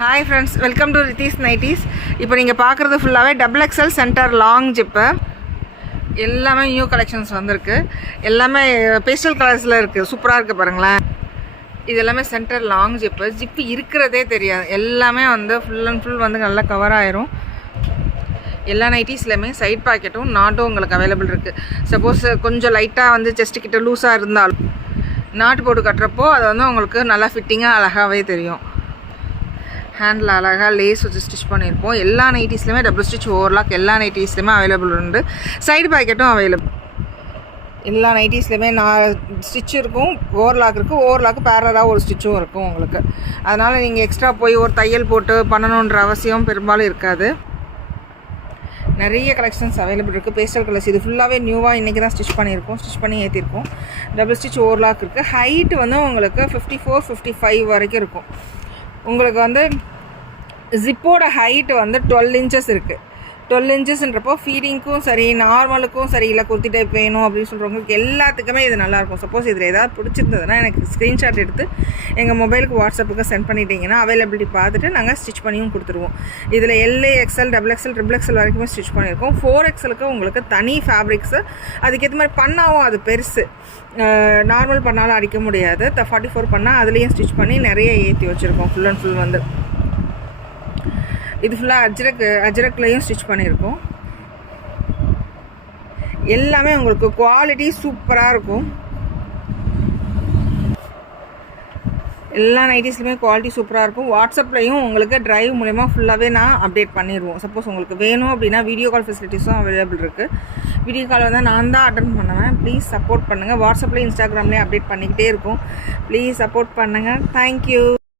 Hi friends, welcome to Ritheesh nighties. இப்போ நீங்கள் பார்க்குறது ஃபுல்லாகவே XXL சென்டர் லாங் ஜிப்பு. எல்லாமே நியூ கலெக்ஷன்ஸ் வந்திருக்கு. எல்லாமே பேஸ்டல் கலர்ஸில் இருக்குது. சூப்பராக இருக்குது பாருங்களேன். இது எல்லாமே சென்டர் லாங் ஜிப்பு இருக்கிறதே தெரியாது. எல்லாமே வந்து ஃபுல் அண்ட் ஃபுல் வந்து நல்லா கவர் ஆயிரும். எல்லா நைட்டிஸ்லையுமே சைட் பாக்கெட்டும் நாட்டும் உங்களுக்கு அவைலபிள் இருக்குது. சப்போஸ் கொஞ்சம் லைட்டாக வந்து செஸ்ட்டு கிட்ட லூஸாக இருந்தாலும் நாட்டு போட்டு கட்டுறப்போ அது வந்து உங்களுக்கு நல்லா ஃபிட்டிங்காக அழகாகவே தெரியும். ஹேண்டில் அழகாக லேஸ் வச்சு ஸ்டிச் பண்ணியிருப்போம். எல்லா நைட்டிஸ்லையுமே டபுள் ஸ்டிச் ஓவர்லாக் எல்லா நைட்டிஸ்லையுமே அவைலபிள் உண்டு. சைடு பாக்கெட்டும் அவைலபிள். எல்லா நைட்டிஸ்லையுமே ஸ்டிச் இருக்கும், ஓவர்லாக் இருக்குது. ஓவர்லாக்கு பேரலாக ஒரு ஸ்டிச்சும் இருக்கும் உங்களுக்கு. அதனால் நீங்கள் எக்ஸ்ட்ரா போய் ஒரு தையல் போட்டு பண்ணணுன்ற அவசியம் பெரும்பாலும் இருக்காது. நிறைய கலெக்ஷன்ஸ் அவைலபிள் இருக்குது. பேஸ்டல் கலர்ஸ் இது ஃபுல்லாகவே நியூவாக இன்றைக்கி தான் ஸ்டிச் பண்ணி ஏற்றிருக்கோம். டபுள் ஸ்டிச் ஓவர்லாக் இருக்குது. ஹைட்டு வந்து உங்களுக்கு 54, 55 வரைக்கும் இருக்கும். உங்களுக்கு வந்து ஜிப்போட ஹைட்டு வந்து 12 இன்ச்சஸ் இருக்குது. 12 இன்ச்சஸ்ன்றப்போ ஃபீடிங்க்கும் சரி, நார்மலுக்கும் சரி, இல்லை குர்த்தி டைப் வேணும் அப்படின்னு சொல்கிறவங்களுக்கு எல்லாத்துக்குமே இது நல்லாயிருக்கும். சப்போஸ் இதில் ஏதாவது பிடிச்சிருந்ததுன்னா எனக்கு ஸ்க்ரீன்ஷாட் எடுத்து எங்கள் மொபைலுக்கு வாட்ஸ்அப்புக்கு சென்ட் பண்ணிட்டீங்கன்னா அவைலபிலிட்டி பார்த்துட்டு நாங்கள் ஸ்டிச் பண்ணியும் கொடுத்துருவோம். இதில் LA, XL, XXL, XXL வரைக்குமே ஸ்டிச் பண்ணியிருக்கோம். 4XLக்கு உங்களுக்கு தனி ஃபேப்ரிக்ஸு, அதுக்கேற்ற மாதிரி பண்ணாவும் அது பெருசு, நார்மல் பண்ணாலும் அடிக்க முடியாது. 44 பண்ணால் அதுலேயும் ஸ்டிச் பண்ணி நிறைய ஏற்றி வச்சுருக்கோம். ஃபுல் அண்ட் ஃபுல் வந்து இது ஃபுல்லாக அஜ்ரக்லையும் ஸ்டிச் பண்ணியிருக்கோம். எல்லாமே உங்களுக்கு குவாலிட்டி சூப்பராக இருக்கும். எல்லா நைட்டிஸ்லையுமே குவாலிட்டி சூப்பராக இருக்கும். வாட்ஸ்அப்லையும் உங்களுக்கு ட்ரைவ் மூலமா ஃபுல்லாகவே நான் அப்டேட் பண்ணிடுவோம். சப்போஸ் உங்களுக்கு வேணும் அப்படின்னா வீடியோ கால் ஃபெசிலிட்டிஸும் அவைலபிள் இருக்குது. வீடியோ கால் வந்து நான் தான் அட்டன் பண்ணுவேன். ப்ளீஸ் சப்போர்ட் பண்ணுங்கள். வாட்ஸ்அப்லேயும் இன்ஸ்டாகிராம்லேயும் அப்டேட் பண்ணிக்கிட்டே இருக்கும். ப்ளீஸ் சப்போர்ட் பண்ணுங்கள். தேங்க்யூ.